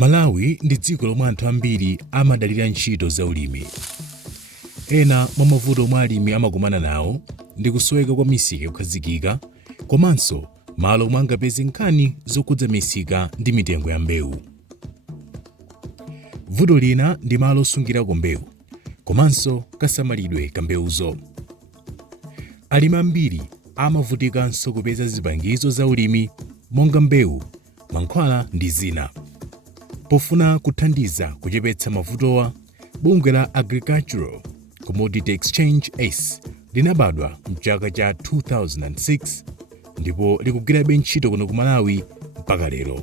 Malawi ndi dziko lomwe anthu ambiri amadalira ntchito za ulimi. Ena mwa mavuto omwe alimi amakumana nawo ndi kusoweka kwa misika yokhazikika, komanso malo omwe angapeze nkhani zokhudza misika ndi mitengo ya mbewu. Vuto lina ndi malo osungirako mbewu, komanso kasamalidwe ka mbewuzo. Alimi ambiri amavutikanso kupeza zipangizo za ulimi monga mbewu, mankhwala ndi zina. Pofuna kuthandiza kuchepetsa mavutowa, bungwe la Agricultural Commodity Exchange ACE linabadwa mchaka cha 2006 ndipo likugwirabe ntchito kuno ku Malawi mpaka lero.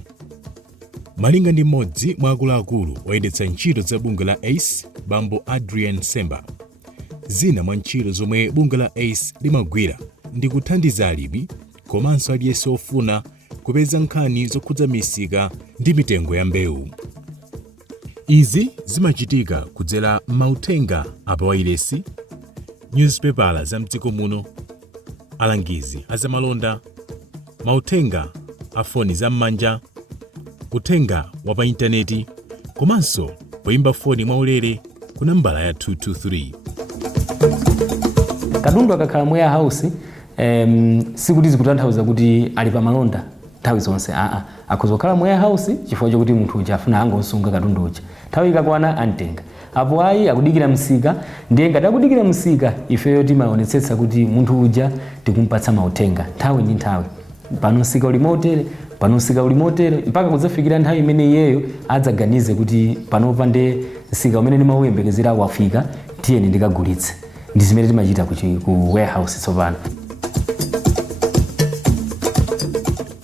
Malinga ndi mmodzi mwa akuluakulu oyendetsa ntchito za bungwe la ACE, Bambo Adrian Semba, zina mwa ntchito zomwe bungwe la ACE limagwira ndi kuthandiza alimi komanso aliyense ofuna kupeza nkhani zokhudza misika ndi mitengo ya mbewu. Izi zimachitika kudzera mauthenga apawayilesi, newspapers za mdziko muno, alangizi azamalonda, mauthenga a foni zam'manja, uthenga wa pa intaneti, komanso poyimba foni mwaulere ku nambala ya 223. Katundu akakhala mu warehouse sikuti zikutanthauza kuti ali pa malonda nthawi zonse. Akuzokhala mu warehouse chifukwa chokuti munthu uja afuna angosunga katundu uja. Nthawi ikakwana amtenga. Apo ayi akudikira msika, ndiye ngati akudikira msika ifeyo timaonetsetsa kuti munthu uja tikumpatsa mauthenga nthawi ndi nthawi. Pano msika uli motere, pano msika uli motere, mpaka kudzafikira nthawi imene iyeyo adzaganize kuti panopa nde msika umene ndimauyembekezera wafika, tiyeni ndikagulitse. Ndi zimene timachita ku warehouse tsopano.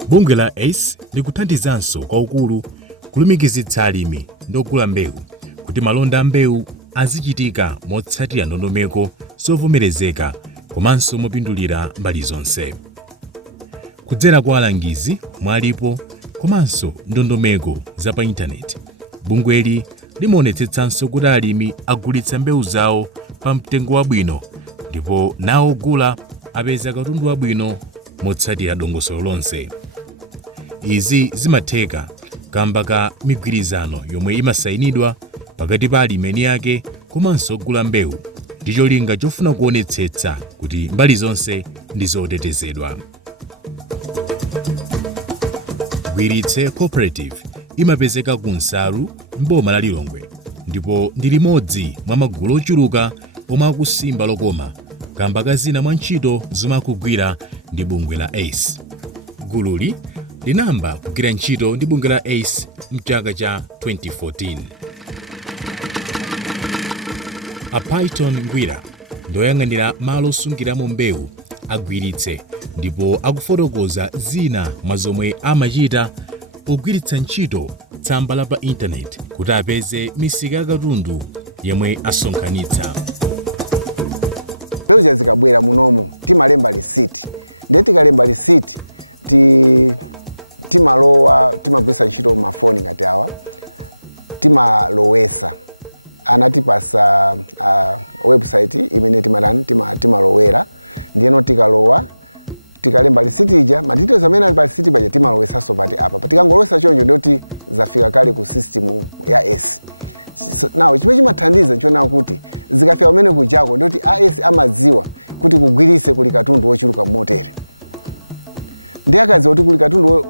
Bungwe la ACE likuthandizanso kwaukulu kulumikizitsa alimi ndogula mbewu kuti malonda a mbewu azichitika motsatira ndondomeko zovomerezeka komanso mopindulira mbali zonse. Kudzera kwa alangizi mwalipo komanso ndondomeko za pa intaneti, bungweli limaonetsetsanso kuti alimi agulitsa mbewu zawo pa mtengo wabwino ndipo nawo ogula apeza katundu wabwino motsatira dongosolo lonse. Izi zimatheka kamba ka migwirizano yomwe imasayinidwa pakati pa alimi eni ake komanso ogula mbewu ndi cholinga chofuna kuonetsetsa kuti mbali zonse ndi zotetezedwa. Gwiritse Cooperative imapezeka ku Nsalu, mboma la Lilongwe, ndipo ndi limodzi mwa magulu ochuluka omwe akusimba lokoma kamba ka zina mwa ntchito zomwe akugwira ndi bungwe la ACE. Gululi linamba kugwira ntchito ndi bungwe la ACE mchaka cha 2014. Apaiton Ngwira ndoyang'anira malo osungiramo mbewu agwiritse ndipo akufotokoza zina mwa zomwe amachita pogwiritsa ntchito tsamba la pa intaneti kuti apeze misika ya katundu yomwe asonkhanitsa. Mbewu zikabwera munomo timalemba lisiti, ndiye tikalemba lisiti timalowa timagwisa ntchito mafoni ngati awa, timalowesa anatipasa website imene timalowera, ndiyeno tikalowa tikalemba lisiti ija madetails amene ali pa lisiti paja timalowesanso pati apa. Tikangolowesa choncho ndoti zafika kale ku system ya ACE. Now chimene chimathandiza nchona kuti zikafika umene kujako ndoti ACE amadziwa kuti kugwirise kuli katundu wochuluka motere. Ndiye akadziwa kuti kuli katundu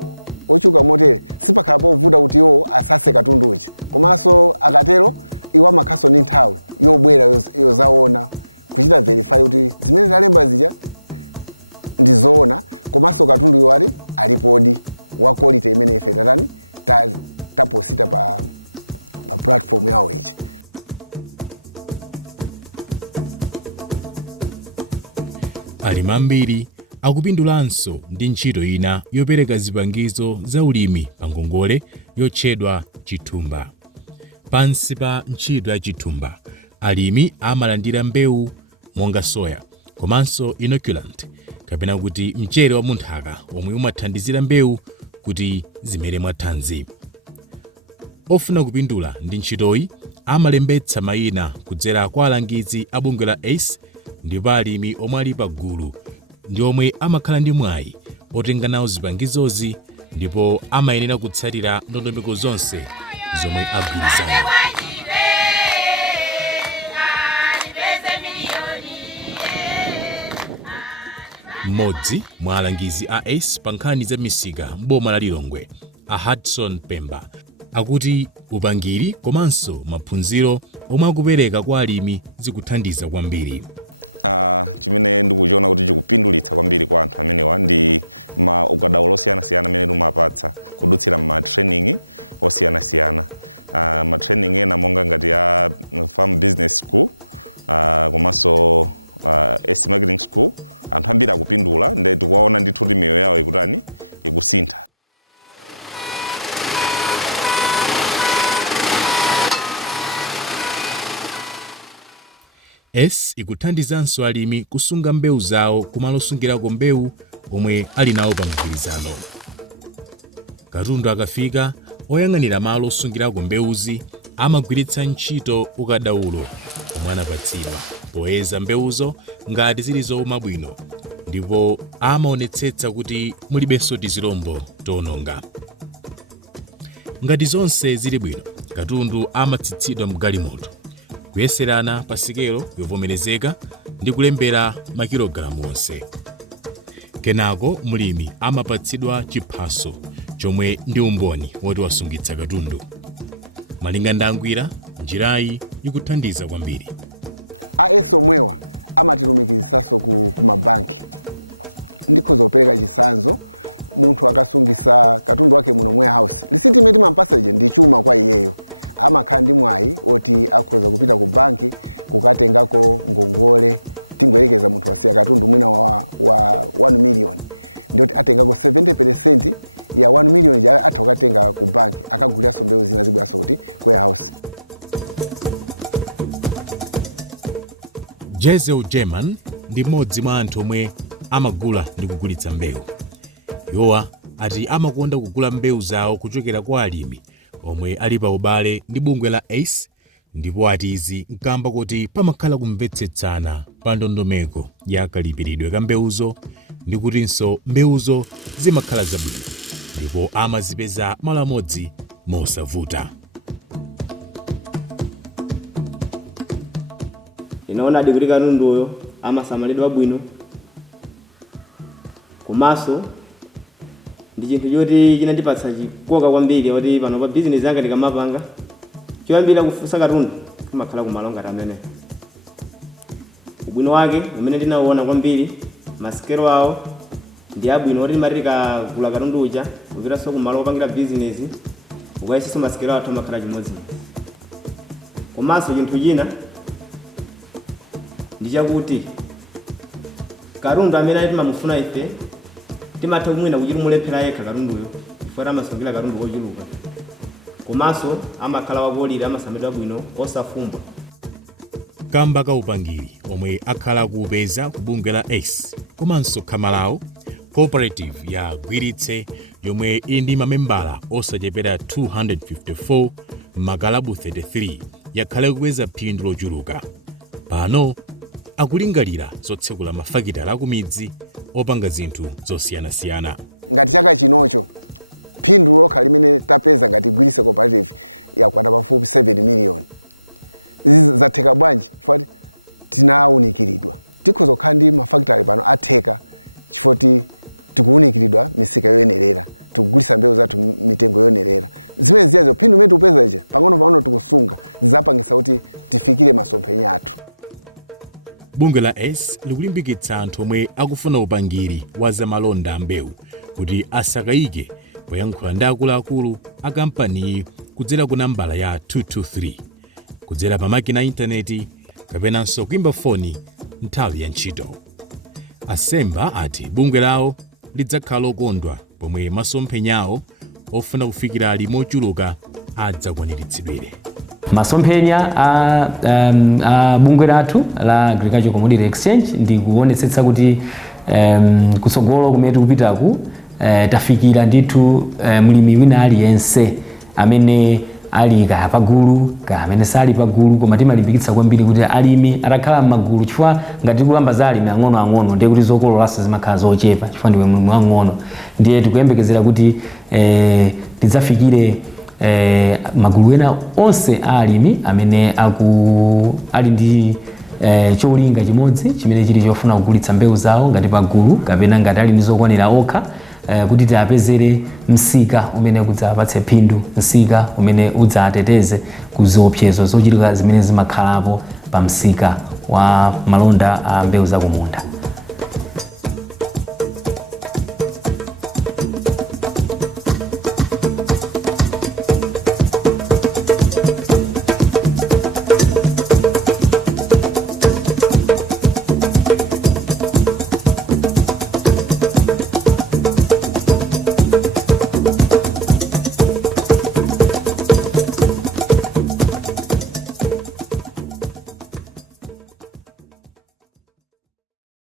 wochuluka motere sipakhala povuta kuti yo asase katundu uchi. Komanso akatero iwa makhaso ndi nthawi yobwera yozaona kuchita verify kuti zimene talemba zija ndizoona komanso katundu yo alipodi wa quality imene ife taposita pa platform yawo ichi. Alimi ambiri akupindulanso ndi ntchito ina yopereka zipangizo za ulimi pa ngongole yotchedwa chithumba. Pansi pa ntchito ya chithumba, alimi amalandira mbewu monga soya komanso inoculant kapena kuti mchere wa munthaka omwe umathandizira mbewu kuti zimere mwathanzi. Ofuna kupindula ndi ntchitoyi amalembetsa mayina kudzera kwa alangizi a bungwe la ACE ndipo alimi omwe ali pa gulu ndi omwe amakhala ndi mwayi otenga nawo zipangizozi ndipo amayenera kutsatira ndondomeko zonse zomwe agwirizana. Mmodzi mwa alangizi a ACE pa nkhani za misika m'boma la Lilongwe, a Hudson Pemba, akuti upangiri komanso maphunziro omwe akupereka kwa alimi zikuthandiza kwambiri. Chimene ndikuchiona kuti chikupindulitsa kwambiri kwa anthu amenewa ndi ukadaulo osiyanasiyana amene timapatsa kudutsira ma training osiyanasiyana. Ma training ena monga ngati ya farm business school komanso ACE marketing school, anthu ambiri akupindula ndi tikuwaona ndithu kuti miyoyo yawo ikutani ikusintha. ACE ikuthandizanso alimi kusunga mbewu zawo kumalo osungirako mbewu omwe ali nawo pa mgwirizano. Katundu akafika, oyang'anira malo osungirako mbewuzi amagwiritsa ntchito ukadaulo omwe anapatsidwa poyeza mbewuzo ngati zili zowuma bwino, ndipo amaonetsetsa kuti mulibenso tizilombo toononga. Ngati zonse zili bwino, katundu amatsitsidwa mgalimoto kuyeserana pa sikelo yovomerezeka ndi kulembera makilogalamu onse. Kenako mlimi amapatsidwa chiphaso chomwe ndi umboni woti wasungitsa katundu. Malinga ndangwira, njirayi ikuthandiza kwambiri. ACE omwewa amatilumikizisanso ku mabanki. Ndikhoza kupereka chitsanzo, munthu akasungisa katundu wake muno warehouse, lisiti imene timampasa ndi chuma kwa iyeyo. Amakhala ndi mwayi oti akhoza kupita ku banki kukatengako ngongole, tingwerekeza munthu wasiya katundu mwina wa 1 million, ndiyoti atengako 70% ya 1 million ya atha kukatenga ku banki akaguliranso mbewu zina zibweranso kuti ku warehouse. GIZ German ndi mmodzi mwa anthu omwe amagula ndi kugulitsa mbewu. Yowa ati amakonda kugula mbewu zawo kuchokera kwa alimi omwe ali pa ubale ndi bungwe la ACE, ndipo ati izi nkamba kuti pamakhala kumvetsetsana pa ndondomeko ya kalipiridwe ka mbewuzo ndi kutinso mbewuzo zimakhala zabwino, ndipo amazipeza malo amodzi mosavuta. Inaona kuti katunduyo amasamalidwa bwino, komanso ndi chinthu choti chinandipatsa chikoka kwambiri kuti pano pa business yanga ndikamapanga choyambira kufunsa katundu kumakhala kumalo ngati amene. Ubwino wake umene ndinauona kwambiri, masikelo awo ndi abwino kuti timati tikagula katundu uja kupitanso kumalo opangira business ukayesenso masikelo athu amakhala chimodzi. Komanso chinthu china ndi chakuti katundu amene timamufuna ife timatha kumwina kuchitumulephera yekha katunduyo chifukwa amasungira katundu kochuluka, komanso amakhala wakolira, amasamedwa bwino osafumbwa. Kamba ka upangiri omwe akhala akuupeza ku bungwe la ACE komanso khama lawo cooperative ya Gwiritse yomwe ili ndi mamembala osachepera 254 m'makalabu 33 yakhala kupeza phindu lochuluka. Pano akulingalira zotsekula mafakitala akumidzi opanga zinthu zosiyanasiyana. Ngati chaka chinocho phindu lokha limene tapeza ngati Gwiritse cooperative yakwana pafupi 7 million. Izi zatheka bwanji? Chifukwa tinawunikiridwa. Tikhoza kukhala ndi mafakitale pano atheka chifukwa tikuwunikiridwa misika yoyenerera, tikugulitsa mbewu zathu mitengo yoyenerera. Zimene ziyazo phindu limene tikupeza ija pang'ono tikusunga zizapangitsa kuti tifikire masomphenya athu. Bungwe la ACE likulimbikitsa anthu omwe akufuna upangiri wa zamalonda mbewu kuti asakayike poyankhula ndi akuluakulu a kampani kudzera ku nambala ya 223, kudzera pa makina a intaneti kapenanso kuimba foni nthawi ya ntchito. Asemba ati bungwe lawo lidzakhala lokondwa pomwe masomphenyawo ofuna kufikira alimi ochuluka adzakwaniritsidwire. Masomphenya a bungwe lathu la Agricultural Commodity Exchange ndi kuonetsetsa kuti kutsogolo kumene tikupitaku tafikira ndithu mlimi wina aliyense amene ali kaya pagulu kaya amene sali pagulu, koma timalimbikitsa kwambiri kuti alimi atakhala m'magulu, chifukwa ngati tikuyamba za alimi ang'onoang'ono ndiye kuti zokololanso zimakhala zochepa chifukwa ndiwe mlimi wang'ono. Ndiye tikuyembekezera kuti tidzafikire magulu ena onse alimi amene ali ndi cholinga chimodzi chimene chili chofuna kugulitsa mbewu zawo ngati pagulu kapena ngati ali ndi zokwanira okha kuti tiapezere msika umene udzapatse phindu, msika umene udzateteze ku ziopsezo zochitika zimene zimakhalapo pa msika wa malonda a mbewu zakumunda.